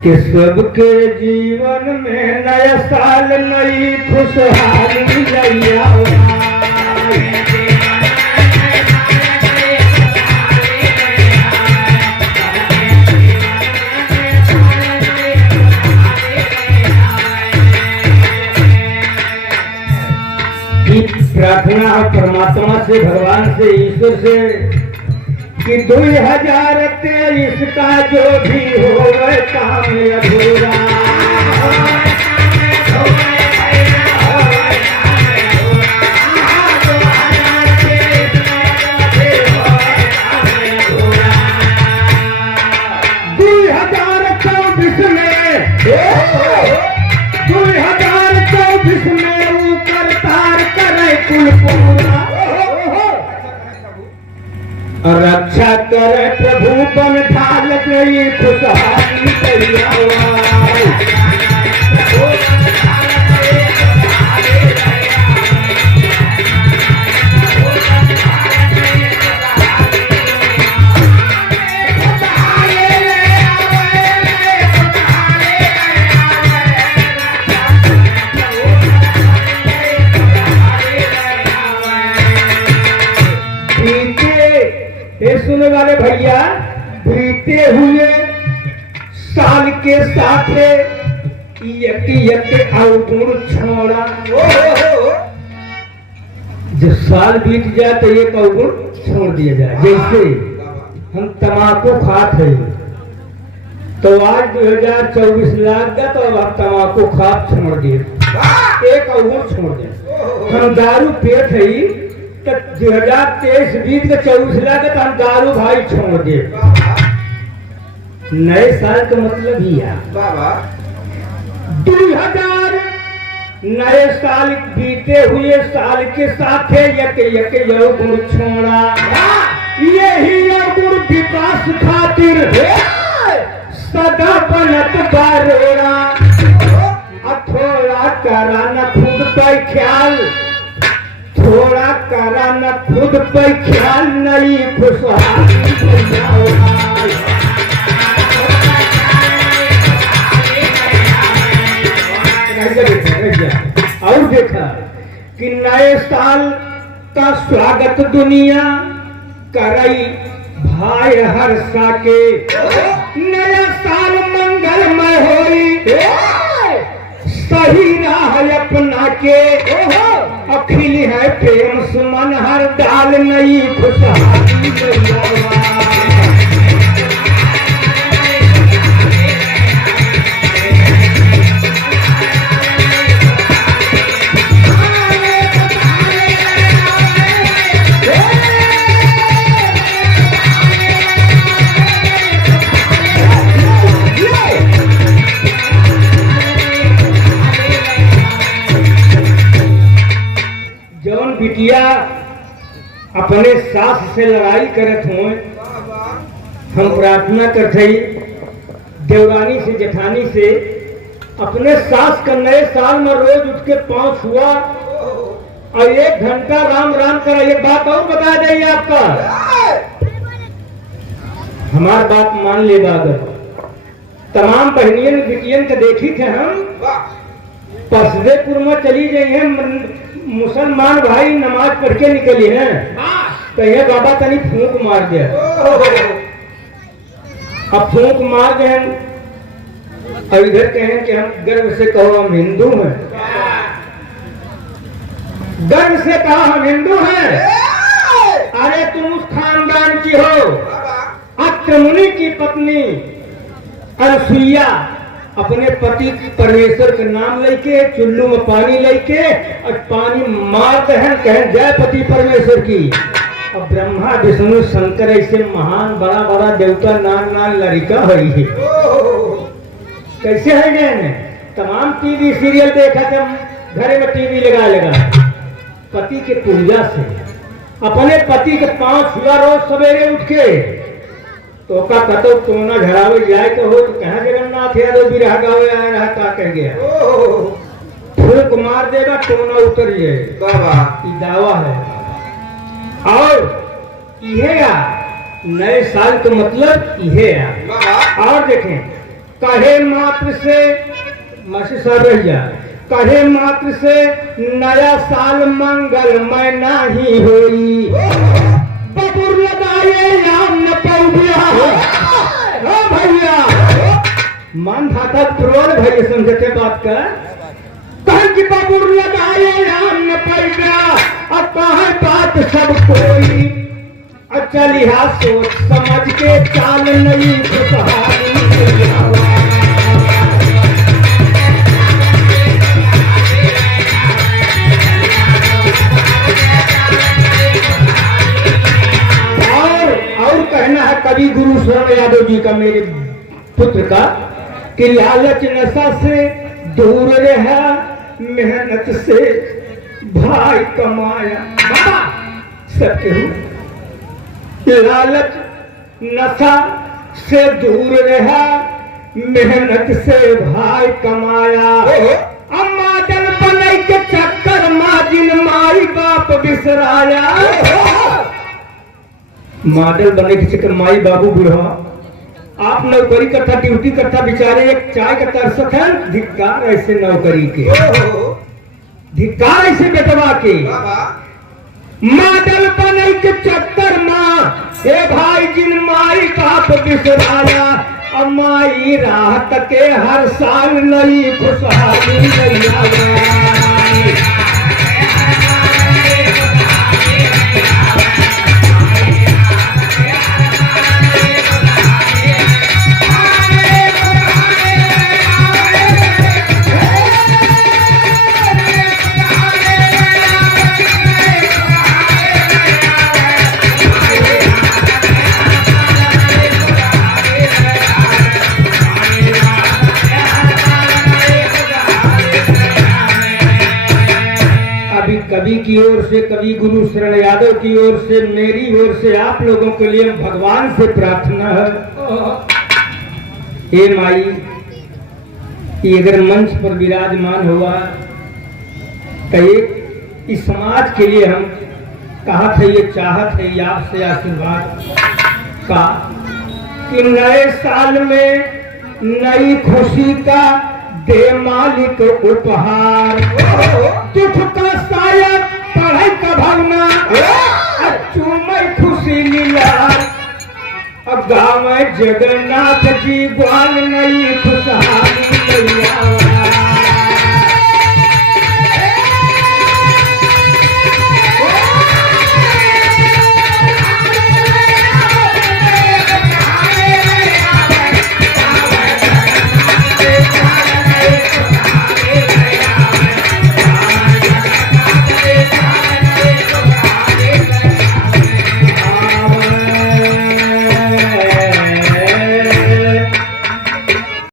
कि सबके जीवन में नया साल नई खुशहाली लैया प्रार्थना है परमात्मा से, भगवान से, ईश्वर से कि 2023 का जो भी हो काम अधूरा रक्षा करे प्रभु बन ढाल गई खुशहाली सुनने वाले भैया, बीते हुए साल के साथ अवगुण छोड़ा। जब साल बीत जाए तो एक अवगुण छोड़ दिया जाए। जैसे हम तम्बाकू खाते हैं तो आज 2024 लाग गया तो अब तम्बाकू खात छोड़ दिए, एक अवगुण छोड़ दिया। हम दारू पेट है 2023 बीत के 24 लाख तो हम दारू भाई छोड़ दे। नए साल का मतलब ही है 2000 नए साल बीते हुए साल के साथ यके गुण छोड़ा। यही गुण विकास खातिर सदा बनत बारोड़ा। थोड़ा करा न खुद का ख्याल, थोड़ा करा न खुद पर ख्याल, नहीं खुशहाली और देखा कि नए साल का स्वागत दुनिया करई भाई हर्षा के। नया साल मंगलमय होई सही राह अपना के। अखिल है प्रेम सुमन हर डाल नई खुशहाली बिटिया अपने सास से लड़ाई करत हो। हम प्रार्थना करते देवरानी से, जेठानी से, अपने सास का नए साल में रोज उठ के पांव छुआ और 1 घंटा राम राम करा। एक बात और बता दें आपका, हमार बात मान ले। अगर तमाम बहनियन बिटियन के देखी थे हम पसदेपुर में चली गई हैं, मुसलमान भाई नमाज पढ़ के निकली हैं तो ये बाबा तनी फूंक मार दे। अब फूंक मार दे और इधर कहें कि हम गर्व से कहो हम हिंदू हैं, गर्व से कहा हम हिंदू हैं। अरे तुम उस खानदान की हो। अत्र मुनि की पत्नी अनसुईया अपने पति परमेश्वर के नाम लेके चुल्लू में पानी लेके और पानी मारते हैं, कहें जय पति परमेश्वर की। और ब्रह्मा विष्णु शंकर ऐसे महान बड़ा बड़ा देवता नान लड़का है। कैसे है गए? तमाम टीवी सीरियल देखा थे, घरे में टीवी लगा पति के पूजा से अपने पति के पांव छुआ रोज सवेरे उठ के तो का कतो टोना झड़ावे जाए तो हो तो कहाँ जगन्नाथ यादव भी रह गावे आया रहा का कह गया फूंक मार देगा टोना उतर जाएगा। दावा है। और यह नए साल का मतलब यह है। और देखें कहे मात्र से मासी साहब भैया कहे मात्र से नया साल मंगलमय नहीं होई बबुर लगाए याम न पौबिया ओ भैया मन खाता प्रोल भैया समझते बात का कहे कि बबुर लगाए याम न पौबिया और कहे बात सब कोई अच्छा लिहाज सोच समझ के चाल नहीं खुशहाली और कहना है कवि गुरु शरण यादव जी का मेरे पुत्र का कि लालच नशा से दूर रहा मेहनत से भाई कमाया बाबा सबके हूँ लालच नशा से दूर रहा मेहनत से भाई कमाया मादल बने के चक्कर माजिन माई बाप बिसराया मॉडल बनने के चक्कर माई बाबू बुढ़ा आप नौकरी करता ड्यूटी करता बेचारे एक चाय का तरसत है धिक्कार ऐसे नौकरी के धिक्कार ऐसे बेटवा के मॉडल बनने के चक्कर माँ हे भाई जिन माई बाप बिसराया अब माई राहत के हर साल नई खुशहाली नहीं आया कवि की ओर से कवि गुरु शरण यादव की ओर से मेरी ओर से आप लोगों के लिए भगवान से प्रार्थना है हे माई ये अगर मंच पर विराजमान हुआ तो एक इस समाज के लिए हम कहा थे ये चाहत है आपसे आशीर्वाद का कि नए साल में नई खुशी का दे मालिक उपहार दुख का साया पढ़ाई का भावना चूमय खुशी लीला अब गाँव जगन्नाथ जी ग्वाल नई खुश